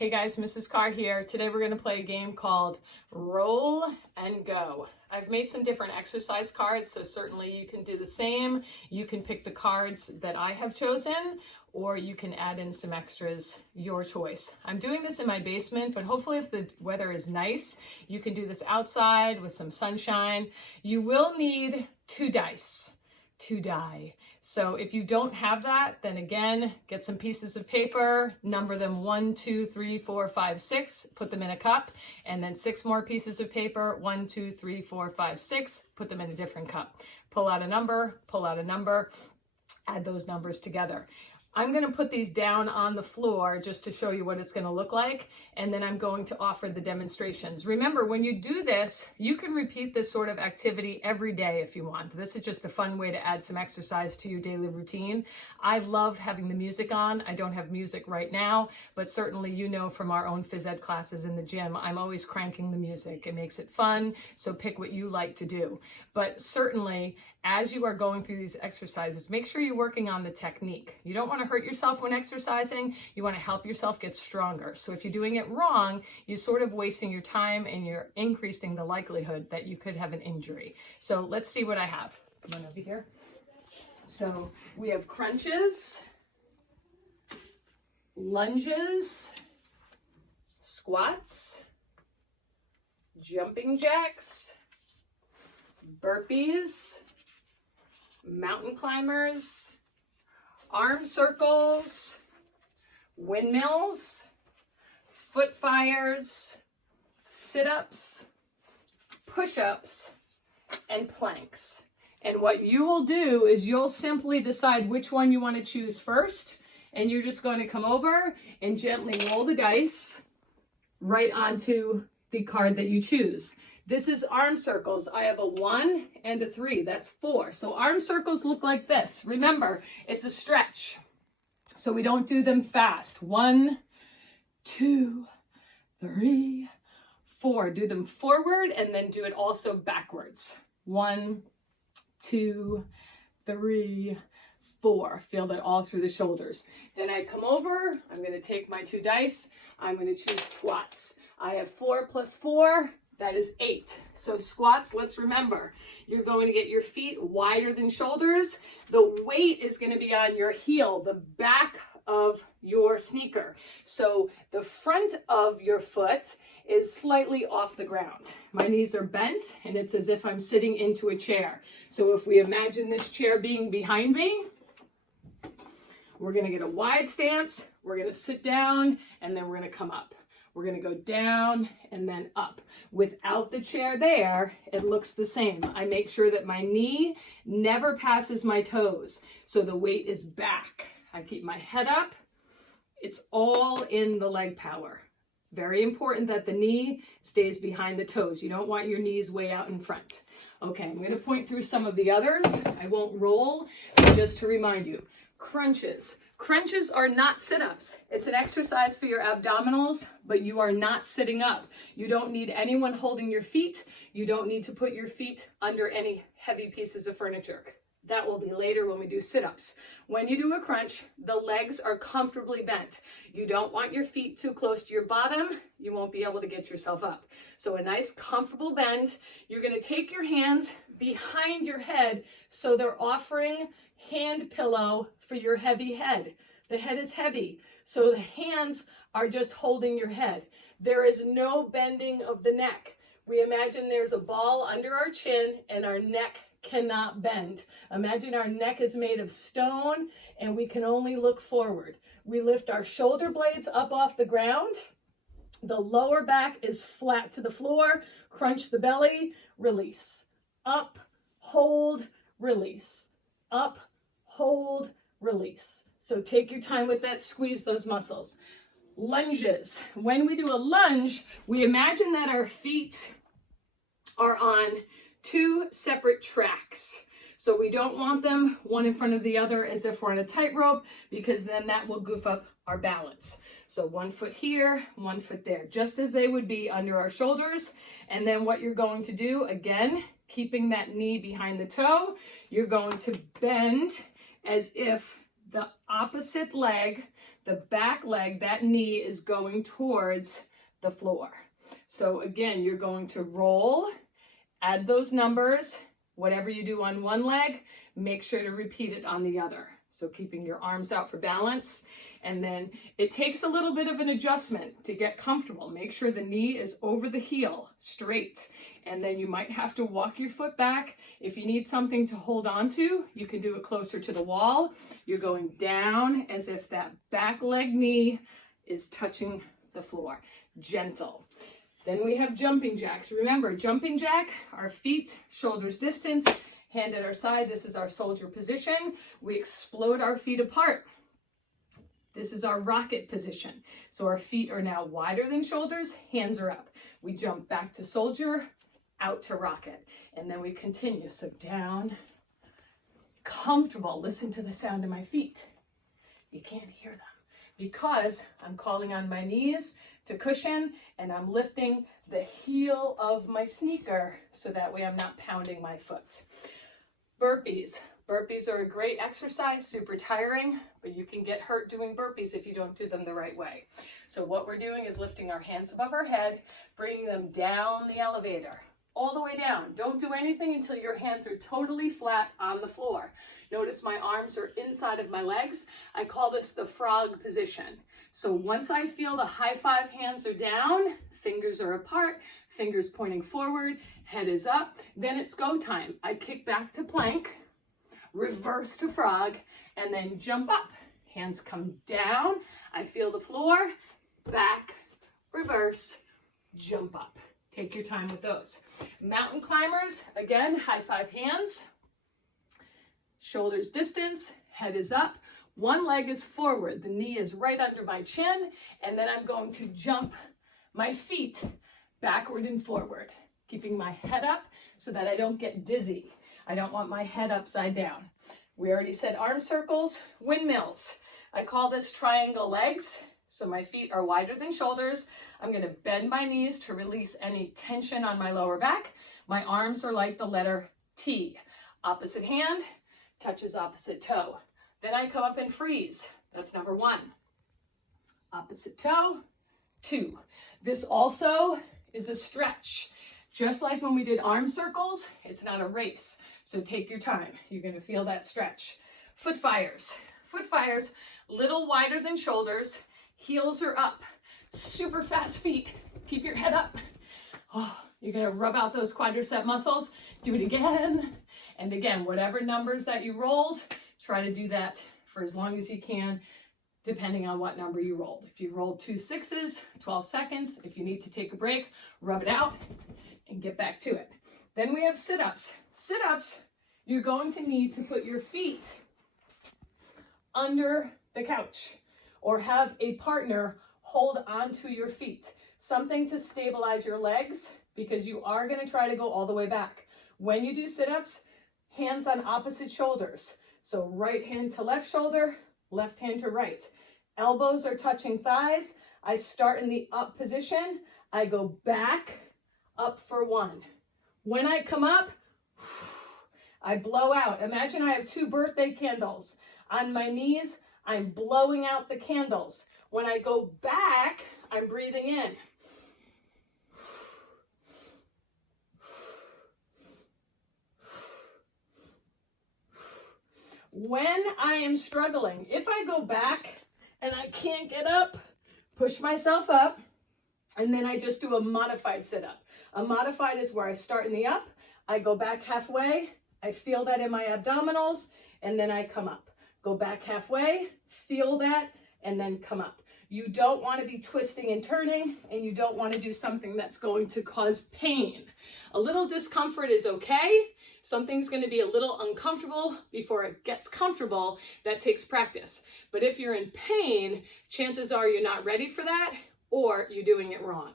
Hey guys, Mrs. Carr here. Today we're going to play a game called Roll and Go. I've made some different exercise cards, so certainly you can do the same. You can pick the cards that I have chosen, or you can add in some extras, your choice. I'm doing this in my basement, but hopefully if the weather is nice, you can do this outside with some sunshine. You will need 2 dice to die. So if you don't have that, then again, get some pieces of paper, number them 1, 2, 3, 4, 5, 6, put them in a cup, and then 6 more pieces of paper, 1, 2, 3, 4, 5, 6, put them in a different cup. Pull out a number, add those numbers together. I'm going to put these down on the floor just to show you what it's going to look like, and then I'm going to offer the demonstrations. Remember, when you do this, you can repeat this sort of activity every day if you want. This is just a fun way to add some exercise to your daily routine. I love having the music on. I don't have music right now, but certainly you know from our own phys ed classes in the gym, I'm always cranking the music. It makes it fun, so pick what you like to do. But certainly, as you are going through these exercises, make sure you're working on the technique. You don't want to hurt yourself when exercising. You want to help yourself get stronger. So if you're doing it wrong, you're sort of wasting your time and you're increasing the likelihood that you could have an injury. So let's see what I have. Come on over here. So we have crunches, lunges, squats, jumping jacks, burpees, mountain climbers, arm circles, windmills, foot fires, sit-ups, push-ups, and planks. And what you will do is you'll simply decide which one you want to choose first, and you're just going to come over and gently roll the dice right onto the card that you choose. This is arm circles. I have a 1 and a 3. That's 4. So arm circles look like this. Remember, it's a stretch. So we don't do them fast. 1, 2, 3, 4. Do them forward and then do it also backwards. 1, 2, 3, 4. Feel that all through the shoulders. Then I come over. I'm going to take my 2 dice. I'm going to choose squats. I have 4 plus 4. That is 8. So squats, let's remember, you're going to get your feet wider than shoulders. The weight is going to be on your heel, the back of your sneaker. So the front of your foot is slightly off the ground. My knees are bent and it's as if I'm sitting into a chair. So if we imagine this chair being behind me, we're going to get a wide stance, we're going to sit down, and then we're going to come up. We're going to go down and then up. Without the chair there, it looks the same. I make sure that my knee never passes my toes. So the weight is back. I keep my head up. It's all in the leg power. Very important that the knee stays behind the toes. You don't want your knees way out in front. Okay, I'm going to point through some of the others. I won't roll, but just to remind you. Crunches. Crunches are not sit-ups. It's an exercise for your abdominals, but you are not sitting up. You don't need anyone holding your feet. You don't need to put your feet under any heavy pieces of furniture. That will be later when we do sit-ups. When you do a crunch, the legs are comfortably bent. You don't want your feet too close to your bottom. You won't be able to get yourself up. So a nice comfortable bend. You're going to take your hands behind your head so they're offering hand pillow for your heavy head. The head is heavy, so the hands are just holding your head. There is no bending of the neck. We imagine there's a ball under our chin and our neck cannot bend. Imagine our neck is made of stone and we can only look forward. We lift our shoulder blades up off the ground. The lower back is flat to the floor. Crunch the belly, release. Up, hold, release. Up, hold, release. So take your time with that, squeeze those muscles. Lunges. When we do a lunge, we imagine that our feet are on 2 separate tracks. So we don't want them one in front of the other as if we're on a tightrope, because then that will goof up our balance. So 1 foot here, 1 foot there, just as they would be under our shoulders. And then what you're going to do, again, keeping that knee behind the toe, you're going to bend as if the opposite leg, the back leg, that knee is going towards the floor. So again, you're going to roll, add those numbers. Whatever you do on one leg, make sure to repeat it on the other. So keeping your arms out for balance. And then it takes a little bit of an adjustment to get comfortable. Make sure the knee is over the heel, straight. And then you might have to walk your foot back. If you need something to hold on to, you can do it closer to the wall. You're going down as if that back leg knee is touching the floor. Gentle. Then we have jumping jacks. Remember, jumping jack, our feet, shoulders distance, hand at our side. This is our soldier position. We explode our feet apart. This is our rocket position. So our feet are now wider than shoulders, hands are up. We jump back to soldier, out to rocket. And then we continue. So down, comfortable. Listen to the sound of my feet. You can't hear them because I'm calling on my knees to cushion and I'm lifting the heel of my sneaker so that way I'm not pounding my foot. Burpees. Burpees are a great exercise, super tiring, but you can get hurt doing burpees if you don't do them the right way. So what we're doing is lifting our hands above our head, bringing them down the elevator, all the way down. Don't do anything until your hands are totally flat on the floor. Notice my arms are inside of my legs. I call this the frog position. So once I feel the high five hands are down, fingers are apart, fingers pointing forward, head is up, then it's go time. I kick back to plank, reverse to frog, and then jump up. Hands come down, I feel the floor, back, reverse, jump up. Take your time with those. Mountain climbers, again, high five hands, shoulders distance, head is up, one leg is forward, the knee is right under my chin, and then I'm going to jump my feet backward and forward, keeping my head up so that I don't get dizzy. I don't want my head upside down. We already said arm circles, windmills. I call this triangle legs. So my feet are wider than shoulders. I'm going to bend my knees to release any tension on my lower back. My arms are like the letter T. Opposite hand touches opposite toe. Then I come up and freeze. That's number 1. Opposite toe, 2. This also is a stretch. Just like when we did arm circles, it's not a race. So take your time. You're going to feel that stretch. Foot fires. Foot fires, little wider than shoulders. Heels are up. Super fast feet. Keep your head up. Oh, you're going to rub out those quadricep muscles. Do it again. And again, whatever numbers that you rolled, try to do that for as long as you can, depending on what number you rolled. If you rolled 2 6s, 12 seconds. If you need to take a break, rub it out and get back to it. Then we have sit-ups. Sit-ups, you're going to need to put your feet under the couch or have a partner hold onto your feet. Something to stabilize your legs because you are going to try to go all the way back. When you do sit-ups, hands on opposite shoulders. So right hand to left shoulder, left hand to right. Elbows are touching thighs. I start in the up position. I go back, up for 1. When I come up, I blow out. Imagine I have 2 birthday candles. On my knees, I'm blowing out the candles. When I go back, I'm breathing in. When I am struggling, if I go back and I can't get up, push myself up, and then I just do a modified sit-up. A modified is where I start in the up, I go back halfway, I feel that in my abdominals, and then I come up. Go back halfway, feel that, and then come up. You don't want to be twisting and turning, and you don't want to do something that's going to cause pain. A little discomfort is okay. Something's going to be a little uncomfortable before it gets comfortable. That takes practice. But if you're in pain, chances are you're not ready for that or you're doing it wrong.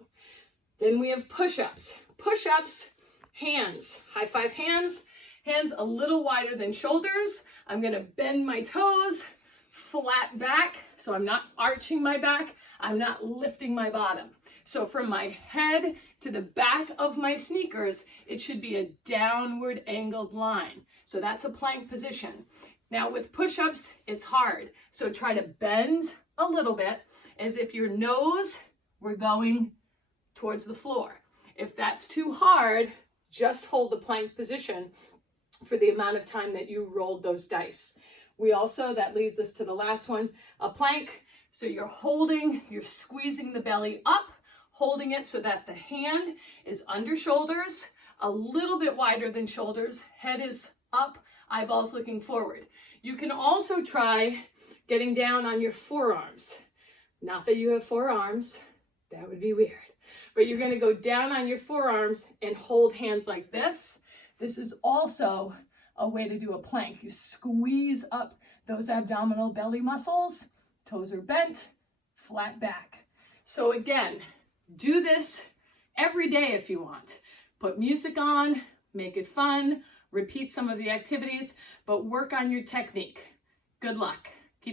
Then we have push-ups. Push-ups, hands, high five hands, hands a little wider than shoulders. I'm going to bend my toes, flat back, so I'm not arching my back, I'm not lifting my bottom. So from my head to the back of my sneakers, it should be a downward angled line. So that's a plank position. Now with push-ups, it's hard. So try to bend a little bit, as if your nose were going towards the floor. If that's too hard, just hold the plank position for the amount of time that you rolled those dice. We also, that leads us to the last one, a plank. So you're squeezing the belly up, holding it so that the hand is under shoulders, a little bit wider than shoulders, head is up, eyeballs looking forward. You can also try getting down on your forearms. Not that you have four arms, that would be weird. But you're gonna go down on your forearms and hold hands like this. This is also a way to do a plank. You squeeze up those abdominal belly muscles, toes are bent, flat back. So again, do this every day if you want. Put music on, make it fun, repeat some of the activities, but work on your technique. Good luck.